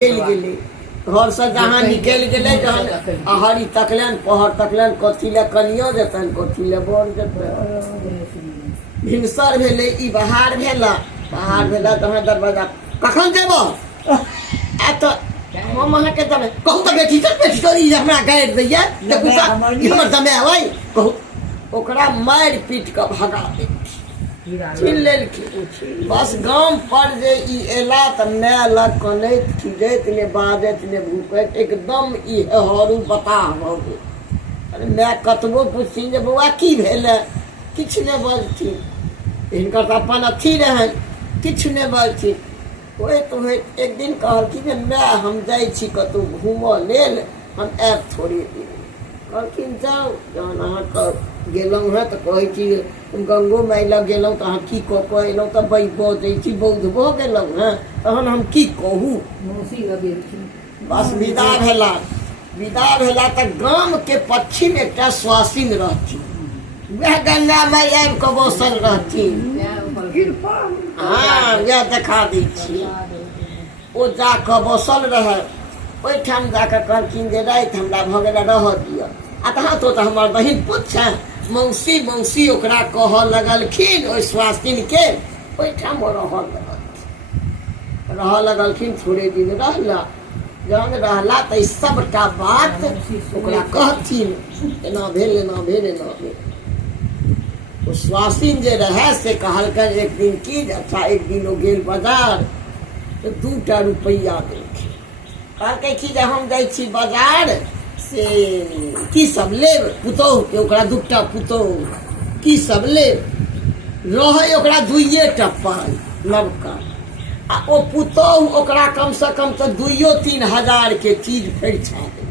निकल गेले घर से जहाँ निकल गेले जहन अहरी तकलन पहर तकलन कथी ले कनियो जतन कथी ले बर जतन भिनसर भेले ई बहार भेला तहाँ दरवाजा कखन जेबो आ तो हम अहाँ के दमे कहू तो बेटी तो ई हमरा गाड़ दैया देखू त ई हमर दमे आबै कहू ओकरा मार पीट के भगा दे छीन लेलखिन बस गांव पर जे ई एला त मैं लग कनैत खिजैत ने बाजैत ने भूकैत एकदम ई हरू बता भ गेल। अरे मैं कतबो पूछथिन जे बौआ की भेलै किछु ने बजथिन हिनकर त अपन अथी रहन किछु ने बजथिन होइत एक दिन कहलखिन जे मैं हम जाइ छी कतौ घूमऽ लेल हम आएब थोड़े दिन कहलखिन जाओ जहन अहाँ गेलहुँ हैं तो कहै छी गंगो माय लग गेलहुँ तो अहाँ की कऽ कऽ अयलहुँ तऽ बजै छी बौद्ध भऽ गेलहुँ हैं तहन हम की कहू बस विदा भेला तऽ गाम के पश्चिम एकटा स्वासिन रहथिन वएह गंगा माय आबि कऽ बसल रहथिन। हाँ वएह देखा दै छी ओ जाकऽ बसल रहै ओहिठाम जाकऽ कहलखिन जे राति हमरा भऽ गेल रहऽ दिअ आ तहाँ तो हमर बहिन पुत छै मौसी ओकरा कहऽ लगलखिन ओहि स्वासिन के ओहिठाम रहऽ लगलखिन थोड़े दिन रहला जहन रहला तऽ सबटा बात ओकरा कहथिन एना भेल ओ स्वासिन जे रहे से कहलकन एक दिन की अच्छा एक दिन ओ गेल बाजार तो 2 रुपैया देलखिन कहलकै कि जे हम जाइ छी बाजार से की सब लेब पुतोहु के ओकरा 2टा पुतोहु की सब लेब रहे ओकरा 2 पाई नवका आ ओ पुतोहु ओकरा कम से कम तो 2-3 हजार के चीज फेर छा दे।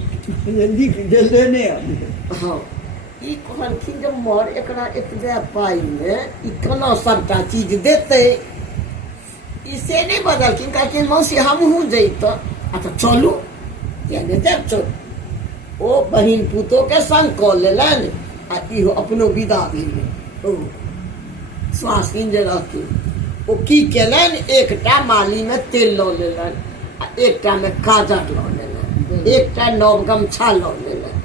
हाँ ई कहलखिन जे मर एकरा एतबे पाई में ई केना सबटा चीज देते ई से नहीं बदलखिन कहलखिन मौसी हमहूँ जैतौ अच्छा चलू चल ओ बहिन पुतो के संग कऽ लेलन आ इहो अपनो विदा भेल। स्वासिन जे रहथिन ओ की केलन एकटा माली में तेल लऽ लेलन आ एकटा में काजर लऽ लेलन एकटा नव गमछा लऽ लेलन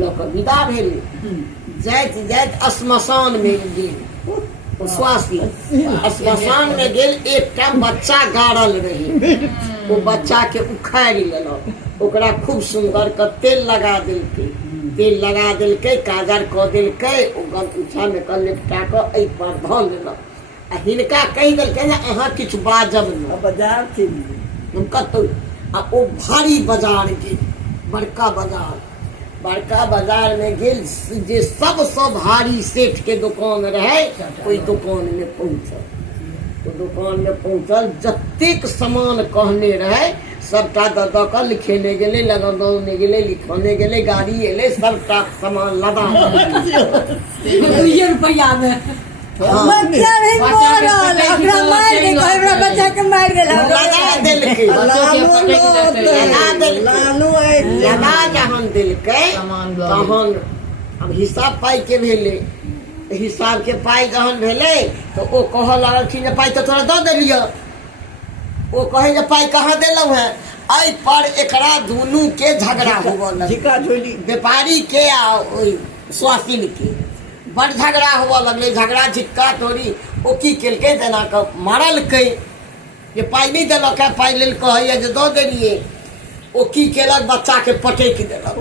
लऽ कऽ विदा भेल। जाइत श्मशान में गेल ओ स्वासिन श्मशान में गेल एकटा बच्चा गाड़ल रहे ओ बच्चा के उखाड़ि लेलक ओकरा खूब सुंदर के तेल लगा देलकै काजर कऽ देलकै ओ गमछा में कऽ लिपटा कऽ एहि पर धऽ लेलक आ हिनका कहि देलकै जे अहाँ किछु बाजब नहि बाजार हम कतौ आ ओ भारी बाजार गेल बड़का बाजार में गेल जे सबसँ भारी सेठ के दुकान रहे ओहि दुकान में पहुंचल जतेक सामान कहने रहे सबटा दऽ कऽ लिखेने गेले लगाने गेले लिखने गेले गाड़ी एले सबटा सामान लगा 2 रुपया में जहन देलकै तहन अब हिसाब पाई के भेले हिसाब के पाई जहन भेले तो ओ कहऽ लगलखिन जे पाई तो तोरा दऽ देलियौ ओ कहे जे पाई कहाँ देलहुँ है एहि पर एकरा दुनू के झगड़ा होबऽ लगलै व्यापारी के आ स्वासिन के बड़ झगड़ा होबऽ लगलै झगड़ा झिक्का तोड़ी ओ की केलकै जेना कऽ मारलकै जे पाई नहीं देलक है पाई लेल कहैया जे दऽ देलियै ओ की केलक बच्चा के पटकि देलक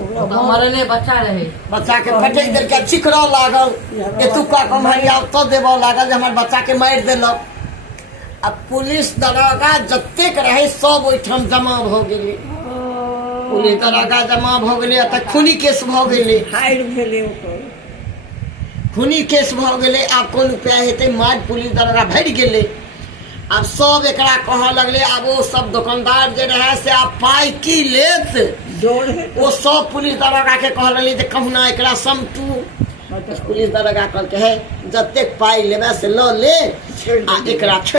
मरले बच्चा रहे बच्चा के पटकि देलकै चिकरऽ लागल एतुका कम्हरिया तो देबऽ लागल जे हमर बच्चा के मारि देलक आ पुलिस दरोगा जतेक रहे सब ओहिठाम जमा भऽ गेलै पुलिस दरोगा जमा भऽ गेलै तऽ खूनी केस भऽ गेलै आब कोन उपाय हेतै मारि पुलिस दरोगा भरि गेलै आब सब एकरा कहऽ लगलै आब ओ सब दुकानदार जे रहे से आब पाई की लेत ओ सब पुलिस दरोगा के कहऽ लगलै जे कहुना एकरा समटू पुलिस दरोगा कहलकै है जतेक पाई लेबै से लऽ ले आ एकरा